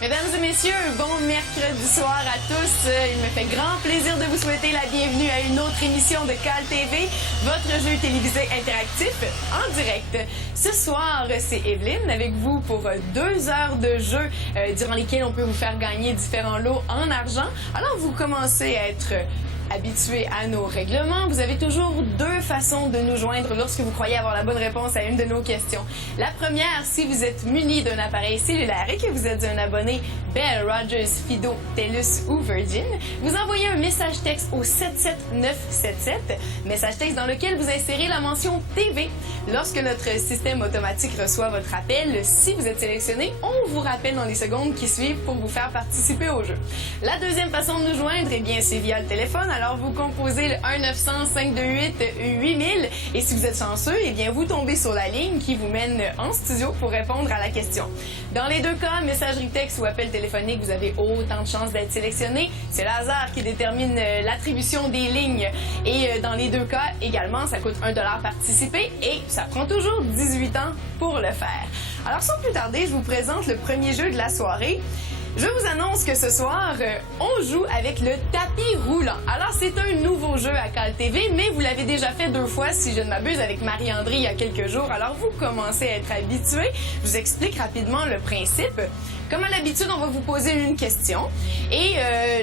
Mesdames et messieurs, bon mercredi soir à tous. Il me fait grand plaisir de vous souhaiter la bienvenue à une autre émission de Cal TV, votre jeu télévisé interactif en direct. Ce soir, c'est Evelyne avec vous pour 2 heures de jeu durant lesquelles on peut vous faire gagner différents lots en argent. Alors, vous commencez à être habitué à nos règlements. Vous avez toujours 2 façons de nous joindre lorsque vous croyez avoir la bonne réponse à une de nos questions. La première, si vous êtes muni d'un appareil cellulaire et que vous êtes un abonné Bell, Rogers, Fido, TELUS ou Virgin, vous envoyez un message texte au 77977, message texte dans lequel vous insérez la mention TV. Lorsque notre système automatique reçoit votre appel, si vous êtes sélectionné, on vous rappelle dans les secondes qui suivent pour vous faire participer au jeu. La deuxième façon de nous joindre, eh bien, c'est via le téléphone. Alors, vous composez le 1-900-528-8000 et si vous êtes chanceux, eh bien, vous tombez sur la ligne qui vous mène en studio pour répondre à la question. Dans les 2 cas, messagerie texte ou appel téléphonique, vous avez autant de chances d'être sélectionné. C'est le hasard qui détermine l'attribution des lignes. Et dans les 2 cas, également, ça coûte $1 participer et ça prend toujours 18 ans pour le faire. Alors, sans plus tarder, je vous présente le premier jeu de la soirée. Je vous annonce que ce soir, on joue avec le tapis roulant. Alors, c'est un nouveau jeu à Cal TV, mais vous l'avez déjà fait 2 fois, si je ne m'abuse, avec Marie-André il y a quelques jours. Alors, vous commencez à être habitués. Je vous explique rapidement le principe. Comme à l'habitude, on va vous poser une question et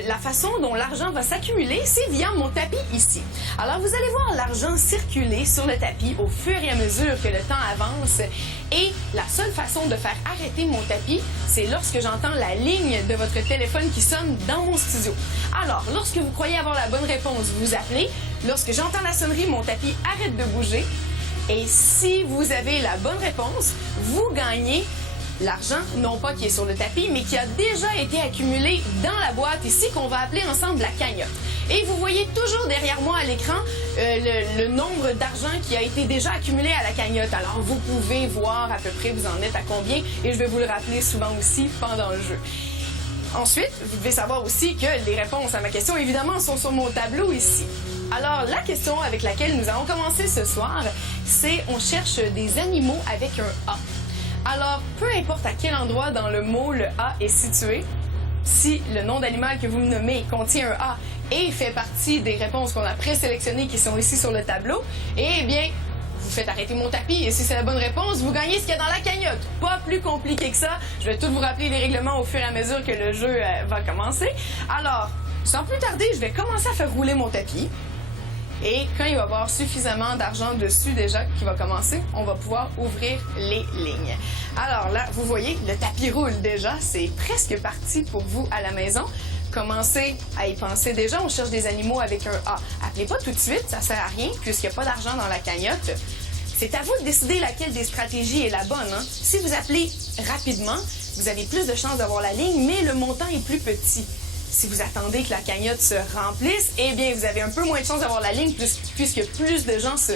la façon dont l'argent va s'accumuler, c'est via mon tapis ici. Alors, vous allez voir l'argent circuler sur le tapis au fur et à mesure que le temps avance et la seule façon de faire arrêter mon tapis, c'est lorsque j'entends la ligne de votre téléphone qui sonne dans mon studio. Alors, lorsque vous croyez avoir la bonne réponse, vous appelez. Lorsque j'entends la sonnerie, mon tapis arrête de bouger. Et si vous avez la bonne réponse, vous gagnez l'argent, non pas qui est sur le tapis, mais qui a déjà été accumulé dans la boîte ici, qu'on va appeler ensemble la cagnotte. Et vous voyez toujours derrière moi à l'écran le nombre d'argent qui a été déjà accumulé à la cagnotte. Alors, vous pouvez voir à peu près vous en êtes à combien, et je vais vous le rappeler souvent aussi pendant le jeu. Ensuite, vous devez savoir aussi que les réponses à ma question, évidemment, sont sur mon tableau ici. Alors, la question avec laquelle nous allons commencer ce soir, c'est on cherche des animaux avec un A. Alors, peu importe à quel endroit dans le mot le A est situé, si le nom d'animal que vous me nommez contient un A et fait partie des réponses qu'on a présélectionnées qui sont ici sur le tableau, eh bien, vous faites arrêter mon tapis et si c'est la bonne réponse, vous gagnez ce qu'il y a dans la cagnotte. Pas plus compliqué que ça. Je vais tout vous rappeler les règlements au fur et à mesure que le jeu va commencer. Alors, sans plus tarder, je vais commencer à faire rouler mon tapis. Et quand il va y avoir suffisamment d'argent dessus déjà qui va commencer, on va pouvoir ouvrir les lignes. Alors là, vous voyez, le tapis roule déjà. C'est presque parti pour vous à la maison. Commencez à y penser déjà. On cherche des animaux avec un A. Appelez pas tout de suite, ça sert à rien puisqu'il n'y a pas d'argent dans la cagnotte. C'est à vous de décider laquelle des stratégies est la bonne. Si vous appelez rapidement, vous avez plus de chances d'avoir la ligne, mais le montant est plus petit. Si vous attendez que la cagnotte se remplisse, eh bien, vous avez un peu moins de chances d'avoir la ligne puisque plus de gens se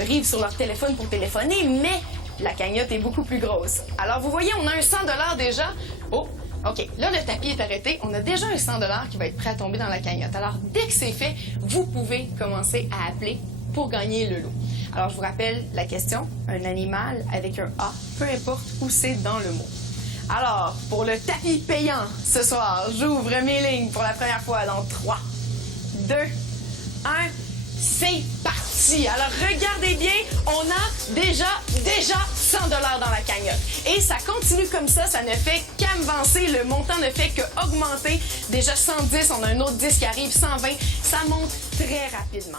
rivent sur leur téléphone pour téléphoner, mais la cagnotte est beaucoup plus grosse. Alors, vous voyez, on a un 100 $ déjà. Oh, OK. Là, le tapis est arrêté. On a déjà un 100 $ qui va être prêt à tomber dans la cagnotte. Alors, dès que c'est fait, vous pouvez commencer à appeler pour gagner le lot. Alors, je vous rappelle la question. Un animal avec un A, peu importe où c'est dans le mot. Alors, pour le tapis payant, ce soir, j'ouvre mes lignes pour la première fois dans 3, 2, 1, c'est parti! Alors, regardez bien, on a déjà 100 $ dans la cagnotte. Et ça continue comme ça ne fait qu'avancer, le montant ne fait qu'augmenter. Déjà 110, on a un autre 10 qui arrive, 120, ça monte très rapidement.